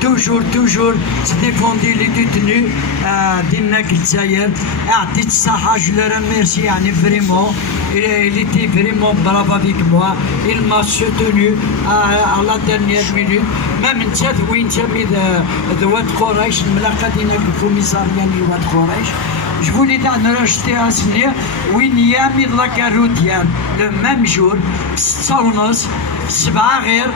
toujours se défendre les détenus d'Inna Gilzaïr. عطيت الصحة, je le remercie يعني vraiment. Il était vraiment brave avec moi. Il m'a soutenu à la dernière minute. Même انت وين تمي ذوات قريش الملاقة ديالنا بالكوميسارية لواد قريش. Je voulais rajouter un signe. وين يامي لا كاروتيان le même jour 6:30 7 غير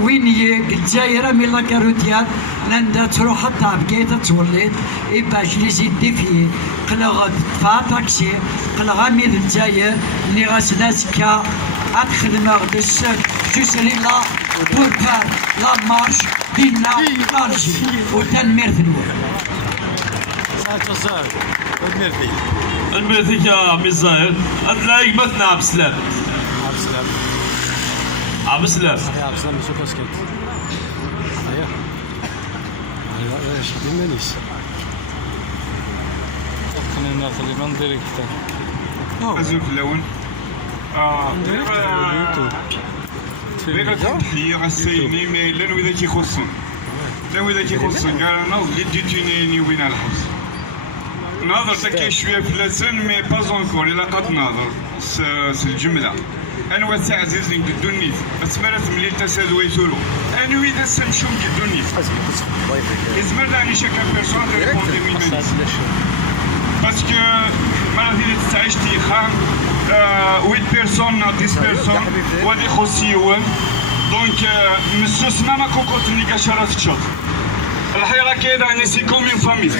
وين الجزائر من لا كاروتيان لان تروح حتى بقيت توليت اي باش لي زيد ديفي قلغ دفع تاكسي قلغ ميد الجزائر اللي غاسلاسكا ادخلنا غدس جسري لا بور فار لا مارش دينا لارجي وتنمير في الوقت. الميرثي يا عمي الزاهر هتلاقيك مثنى عبد السلام. عبد السلام عبد السلام شو كاسكيت ايوه ايوه ايش دينيش خلينا ناخذ من ديريكت ازوف اللون ديريكت تحيه غسيني ميلان واذا كيخصن لا واذا كيخصن كاع ناض اللي ديتينيني وين على الحبس ناظر تاكي شويه فلاسن مي باز اونكور الا قد ناظر الجمله انا وتعزيز لك الدنيا بس مرات ملي تسادو يثورو انا وإذا سنشوم الدنيا يزمر لاني شكل بيرسون ريبوندي مينيس باسكو مرات اللي تعيش تيخان 8 بيرسون 10 بيرسون وهادي خوسيون دونك مسوس ما كوكوت اللي كاشرات تشوط الحيره كاينه سي كوم اون فامي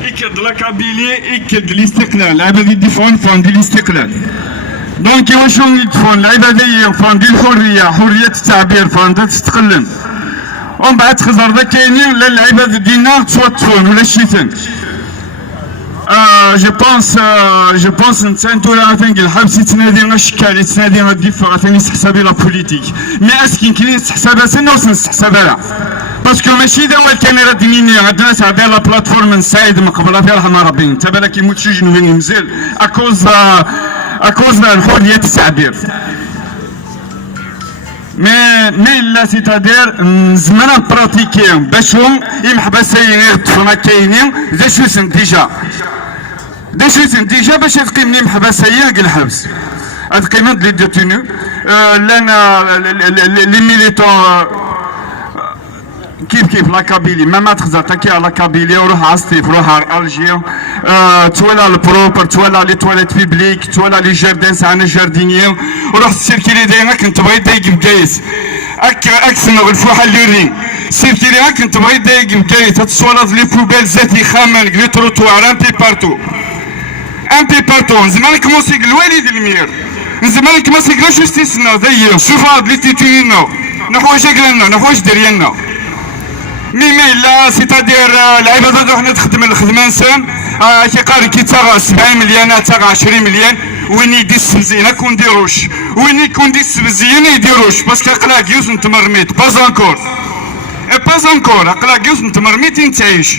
يكد لاكابيلي يكد الاستقلال العباد يدفعون فان ديال الاستقلال دونك واش هم يدفعون العباد فان ديال الحريه حريه التعبير فان ديال تتقلم ومن بعد خزر ذا كاينين لا العباد ديالنا توطفون ولا الشيطان جو بونس نتانتو لا غاتنقل الحبس يتنادي الشكال يتنادي الدفاع غاتني يستحسابي لا بوليتيك مي اسكي يمكن يستحسبها سنه وسنستحسبها لا باسكو ماشي داوا الكاميرا دينيني عندنا تعدي لا بلاتفورم نسايد من قبل فيها رحمه ربي انت بالك يموت شي جنوبي مزال اكوز حريه التعبير مي لا سيتادير زمان براتيكي باش هم يمحبسين يغطفونا كاينين ذا شوسن ديجا باش تقيمني محبسين الحبس هاد قيمه لي ديتوني لنا لي ميليتون كيف لا كابيلي ما تخزر تاكي على كابيلي وروح عاصتيف روح على الجير تولى البروبر تولى لي تواليت بيبليك تولى لي جاردين ساعنا جاردينيين وروح سيركيلي دايما كنت بغيت دايق بكايس اكسنو الفوحه اللورين سيركيلي كنت بغيت دايق بكايس تتصولات لي بوبيل زاتي خامان لي تروتوار ان بي بارتو زمانك موسيقى الوالد المير زمانك موسيقى لا جوستيسنا داير شوف هاد لي تيتينو نحواش قلنا نحواش دريالنا مي لا سيتادير العباد هادو حنا تخدم الخدمه انسان كيقاري كي تاغا 70 مليون تاغا 20 مليون وين يدي السبزينه كون ديروش وين يكون دي السبزينه يديروش باسكو قلاك يوز نتمرميت باز انكور قلاك يوز نتمرميت نتعيش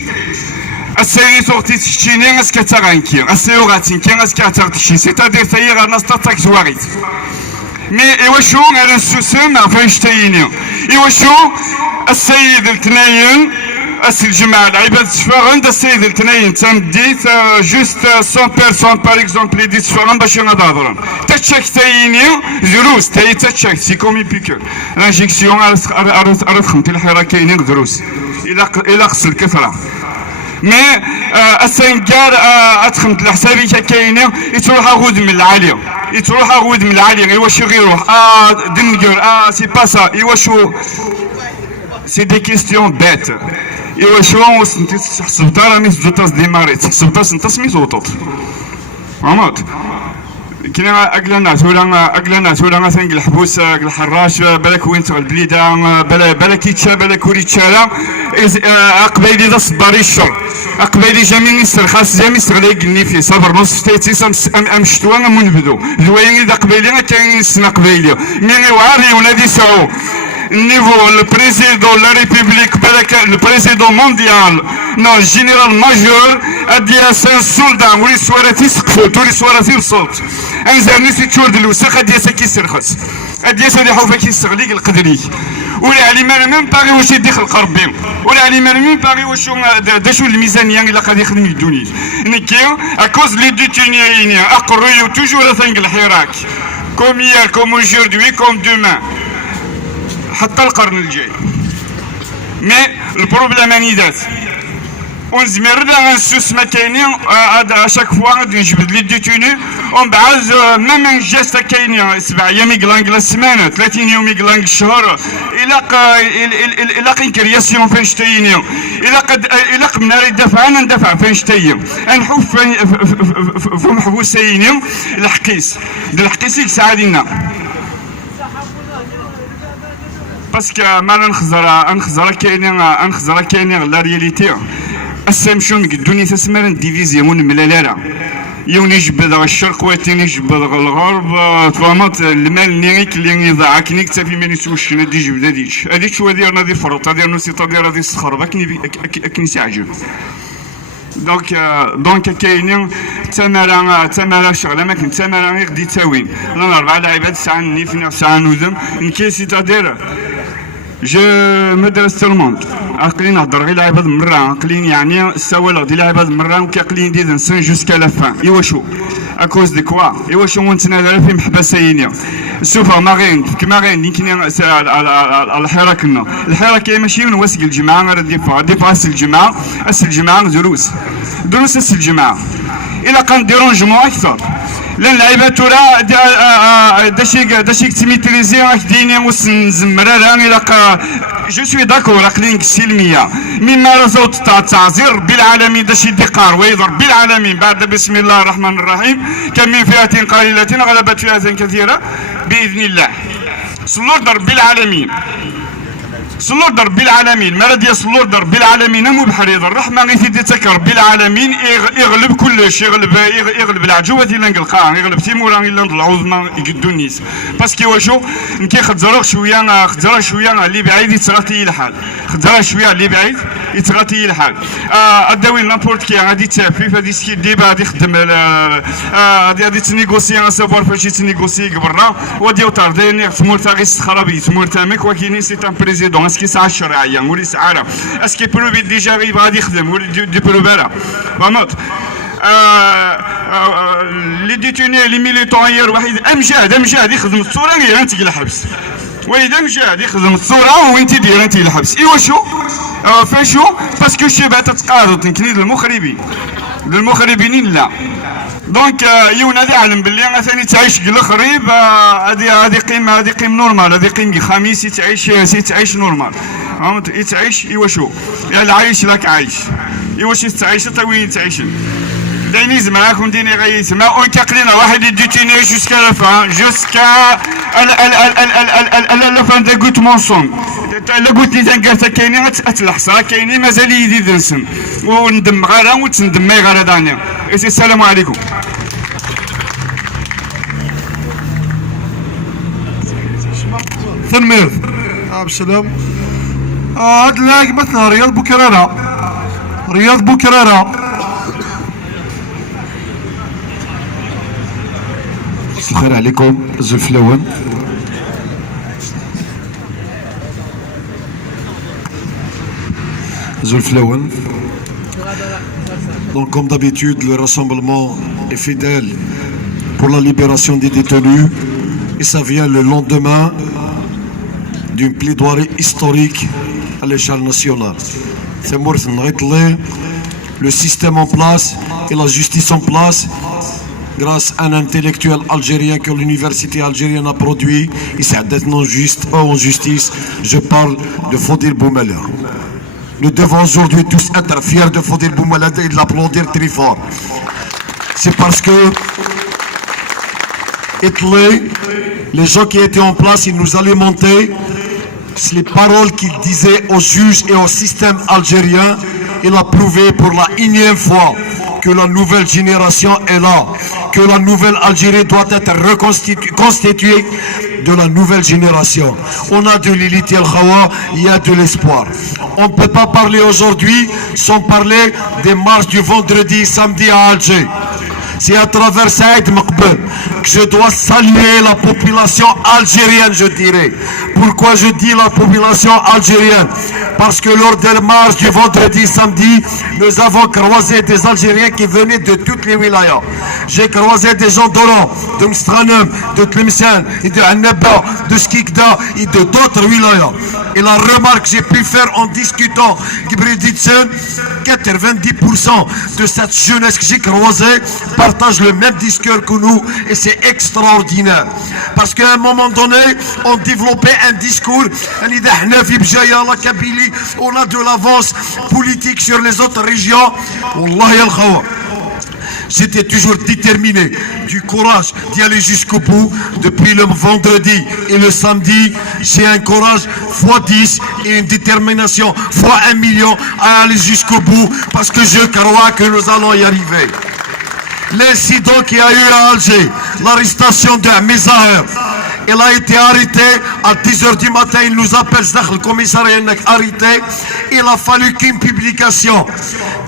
السيري صوتي تشيني اسكا تاغانكي السيو غاتينكي اسكا تاغتشي سيتادير تاير ناس تاك زواريت مي ايواشو غير السوسم فاش تايني ايواشو السيد التناين الجماعة العباد الشفاغ عند السيد التناين تمديت جوست 100 بيرسون باغ اكزومبل يدي الشفاغ باش ينهضرون تاتشاك تايني دروس تاي تاتشاك سي كومي بيكور لانجيكسيون ارد خمتي الحيرة كاينين دروس الى خص الكثرة مي السنكار اتخمت لحسابي كاينين يتروح غود من العالية ايواشو غير يروح دنقر سي با سا ايواشو سي دي كيستيون بيت ايواشو سنتي حسبتها راني زوطاس ديماريت حسبتها سنتا سميتو عمرت كاين اكلانات ولا مثلا الحبوس الحراش بالك وين تغل البليده بالك يتشا بالك ولي تشالا قبيلي ذا صباري الشر قبيلي جامي يسر خاص جامي يستغل يقلني فيه صبر نص تيتي ام شتوا منبدو الوين ذا قبيلي كاين السنه قبيلي مي وعاري ونادي سعو niveau le président de la République, le président mondial, non, le général major, a dit à 5 soldats, où les soirées s'exfont, tous les soirées s'exfont. Un zernis est toujours de l'eau, ça a dit à ce qui s'exfont. A dit à ce qui s'exfont, ولا علي ميم باغي واش يدخل قربي ولا علي ميم باغي واش داشو الميزانيه اللي غادي يخدم الدنيا نكي اكوز لي ديتينيين اقريو توجور ثانك الحراك كوم هير كوم اوجوردي كوم دومان حتى القرن الجاي مي البروبليم اني دات ونزمر لا نسوس ما كاينين اشاك فوا غادي نجبد لي ديتوني ومن بعد ميم جاست كاينين 7 ايام يقلانك السمانه 30 يوم يقلانك الشهر الى كرياسيون فين شتايني الى قمنا ندافع انا ندافع فين شتاي نحوف في محبوسين الحقيس الحقيسيك ساعدينا باسكو ما نخزر كاينين لا رياليتي السامشون قدوني تسمر ديفيزيون ملالارا يوني يجبد الشرق واتيني يجبد الغرب تفهمت المال نيك اللي يضاع كنيك تافي ماني توش ندي جبد هذيك شو هذه نادي فرط هذه نوسيط هذه غادي تسخرب اكني ساعجب دونك كاينين تمارا شغله ما كنت تمارا غير دي تاوين انا 4 لاعبات ساعه نيفنا ساعه نوذم نكيسي تادير جو مدرسة الموند عقلين نهضر غير لعيبه مرة عقلين يعني السوالغ ديال لعيبه مرة وكيقلين دي نسن جوسكا لا فان ايوا شو اكوز دي كوا ايوا شو ونتنادى في محبسيني شوف ما غين يمكن الحراك لنا الحراك ماشي من واسق الجماعه غير ديفا الجماعه دروس الجماعه الا كان ديرونجمون اكثر لان اللعيبه ترى داشي تيميتريزي راك ديني وسنزمرا الى جو سوي داكور عقلين السلميه مما رزوت تعزير ربي العالمين داشي ديقار ويض ربي العالمين بعد بسم الله الرحمن الرحيم كم من فئه قليله غلبت فئه كثيره باذن الله صلوا ربي العالمين صلوا ربي العالمين ما راه صلوا ربي العالمين مو بحر الرحمه غير تيديتك ربي العالمين يغلب كل شيء يغلب العجوه اللي نلقاها يغلب تيمورا الا العظمى يقدو الناس باسكو واشو كي خزروا شويه اللي بعيد يتغطي الحال خزروا شويه اللي بعيد يتغطي الحال الدوين لامبورت كي غادي تافي فهادي سكي ديبا غادي يخدم غادي تنيغوسي سافوار فاش تنيغوسي برا وديو طاردين تمورتا غير السخرابي تمورتا ميك ولكن سي ان بريزيدون اسكي ساعه الشرعيه ولي ساعه اسكي بروبي ديجا غيب غادي يخدم ولي دي بروبالا فهمت لي ديتوني لي ميليتون واحد امجاد يخدم الصوره غير انت الحبس واذا مجاد يخدم الصوره وانت داير انت الحبس ايوا شو فين شو باسكو الشباب تتقاضوا تنكني للمخربين لا دونك يونا يعلم باللي ثاني تعيش الخريب هذه قيمه نورمال هذه قيمه خميس تعيش نورمال فهمت يتعيش ايوا شو يعني عايش لك عايش ايوا شي تعيش وين تعيش داينيز معاكم ديني غيس ما اون كاقلينا واحد يديتيني جوسكا لا فان جوسكا لا فان دو غوت مونسون لا قلت لي تنقالت كاينين اتلحصا كاينين مازال يديد نسن وندم غيرها وتندم غير دانيا السلام عليكم تنمير بسلام هاد لاك مثلا رياض بوكرارة الخير عليكم زلفلون Donc comme d'habitude le rassemblement est fidèle pour la libération des détenus et ça vient le lendemain d'une plaidoirie historique à l'échelle nationale. C'est le système en place et la justice en place grâce à un intellectuel algérien que l'université algérienne a produit. Il s'est non juste en justice. Je parle de Fodil Boumela. Nous devons aujourd'hui tous être fiers de Fodil Boumela et de l'applaudir très fort. C'est parce que les gens qui étaient en place, ils nous alimentaient. Les paroles qu'il disait aux juges et au système algérien, il a prouvé pour la énième fois que la nouvelle génération est là, que la nouvelle Algérie doit être reconstituée de la nouvelle génération. On a de l'élite el-Khawa, il y a de l'espoir. On ne peut pas parler aujourd'hui sans parler des marches du vendredi, samedi à Alger. C'est à travers Saïd Maqbel que je dois saluer la population algérienne, je dirais. Pourquoi je dis la population algérienne? Parce que lors de la marche du vendredi, samedi, nous avons croisé des Algériens qui venaient de toutes les wilayas. J'ai croisé des gens d'Oran, de Mstranum, de Tlemcen, et de Annaba, de Skikda et de d'autres wilayas. Et la remarque que j'ai pu faire en discutant, 90% de cette jeunesse que j'ai croisée partage le même discours que nous et c'est extraordinaire. Parce qu'à un moment donné, on développait un discours, on a de l'avance politique sur les autres régions. Wallahi al-Khawa. J'étais toujours déterminé, du courage d'y aller jusqu'au bout. Depuis le vendredi et le samedi, j'ai un courage x10 et une détermination x1 million à aller jusqu'au bout parce que je crois que nous allons y arriver. L'incident qu'il y a eu à Alger, l'arrestation de Mizahir, il a été arrêté à 10h du matin, il nous appelle le commissariat arrêté. Il a fallu qu'une publication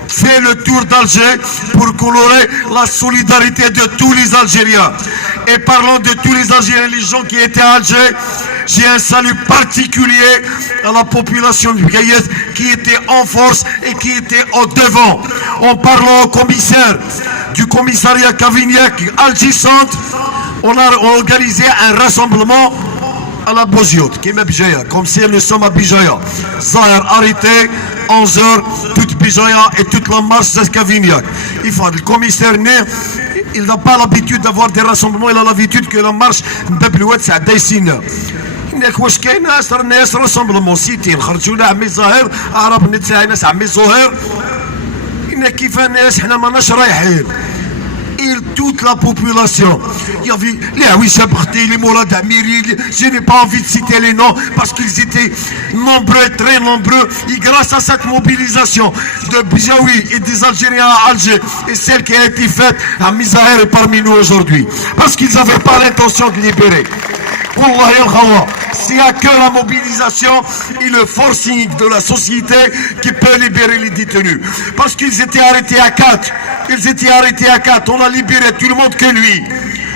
fait le tour d'Alger pour colorer la solidarité de tous les Algériens. Et parlant de tous les Algériens, les gens qui étaient à Alger, j'ai un salut particulier à la population du Gaïez qui était en force et qui était au devant. En parlant au commissaire du commissariat Cavignac, Alger Centre, on a organisé un rassemblement à la Boziote, qui est Bijaya, comme si nous sommes à Bijaya. Zahir arrêté, 11h, toute Bijaya et toute la marche de Cavignac. Il faut le commissaire il n'a pas l'habitude d'avoir des rassemblements, il a l'habitude que la marche Mbeblouet, c'est à Daïsina. هناك واش كاين ناس راسمبلمون سيتين خرجونا عمي الظاهر عرب نتاعي ناس عمي الظاهر هناك كيف الناس حنا ماناش رايحين. Et toute la population. Il y avait les Aouissa Barté, les Mourad Amiri, je n'ai pas envie de citer les noms parce qu'ils étaient nombreux, très nombreux. Et grâce à cette mobilisation de Bijaoui et des Algériens à Alger, et celle qui a été faite à Mizahir est parmi nous aujourd'hui. Parce qu'ils n'avaient pas l'intention de libérer. Wallahi al-Khawa, s'il n'y a que la mobilisation et le forcing de la société qui peut libérer les détenus. Parce qu'ils étaient arrêtés à 4. Ils étaient arrêtés à 4. On a libéré tout le monde que lui.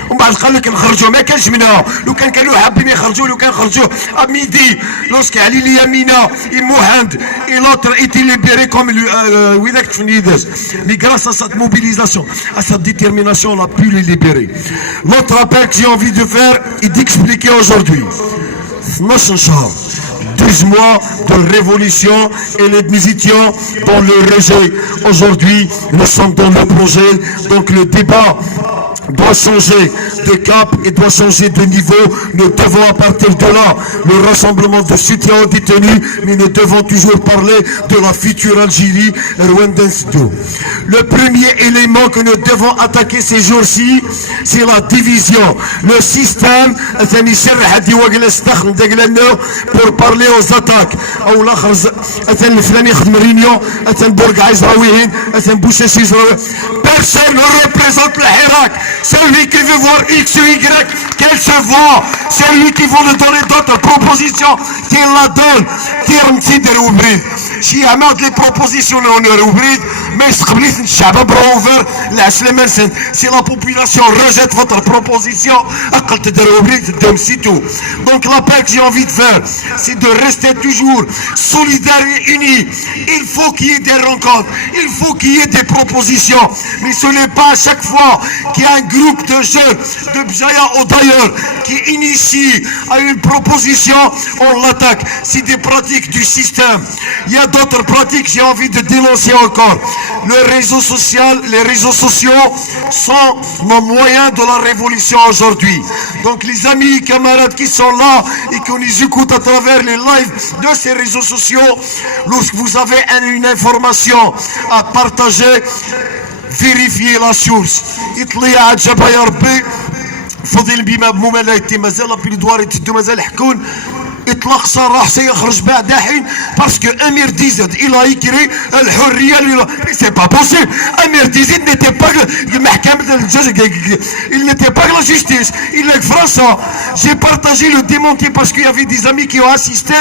ومن بعد قال لك نخرجوا ما كانش منها لو كانوا حابين يخرجوا لو كان خرجوا à midi lorsque Ali Liamina et Mohand et l'autre étaient libérés comme وذاك تفنيدز. Mais grâce à cette mobilisation, à cette détermination, on a pu les libérer. L'autre appel que j'ai envie de faire et d'expliquer aujourd'hui. 12 شهر 12 mois de révolution et nous étions dans le rejet. Aujourd'hui, nous sommes dans le projet. Donc le débat doit changer de cap et doit changer de niveau. Nous devons à partir de là le rassemblement de soutien aux détenus, mais nous devons toujours parler de la future Algérie. Le premier élément que nous devons attaquer ces jours-ci, c'est la division. Le système pour parler aux attaques. Personne ne représente le Hirak. Celui qui veut voir X ou Y, qu'elle se voit. Celui qui veut nous donner d'autres propositions, qu'il la donne. Si عملت les propositions on est ouvert, mais si la population rejette votre proposition, c'est tout. Donc l'appel que j'ai envie de faire, c'est de rester toujours solidaires et unis. Il faut qu'il y ait des rencontres, il faut qu'il y ait des propositions, mais ce n'est pas à chaque fois qu'il y a un groupe de jeunes de Bjaya ou d'ailleurs qui initie à une proposition, on l'attaque. C'est des pratiques du système. Il y a d'autres pratiques, j'ai envie de dénoncer encore. Les réseaux sociaux sont nos moyens de la révolution aujourd'hui. Donc les amis, camarades qui sont là et qui nous écoutent à travers les lives de ces réseaux sociaux, lorsque vous avez une information à partager, vérifiez la source. اطلع عجبها يا ربي فضل بما بمملكتي مازال بلدوار يتدو مازال يحكون اطلاق سراح سيخرج بعد حين باسكو امير ديزاد il a écrit الحريه c'est pas possible. امير ديزاد n'était pas المحكمه الجزائر, il n'était pas la justice, il est français. J'ai partagé le démenti parce qu'il y avait des amis qui ont assisté,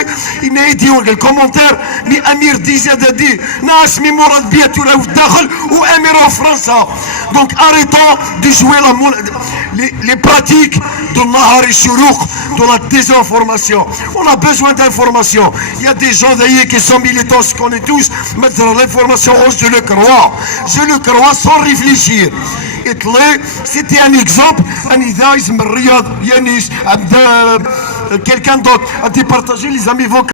ils n'ont dit le commentaire, mais Amir Dizad a dit ناس مي مراد بيت ولا داخل وامير en français. Donc arrêtons de jouer les pratiques de Nahar et Shourouk, de la désinformation. On a besoin d'informations. Il y a des gens d'ailleurs qui sont militants, ce qu'on est tous, mettre l'information, je le crois sans réfléchir. C'était un exemple. Quelqu'un d'autre a départagé les amis vocaux.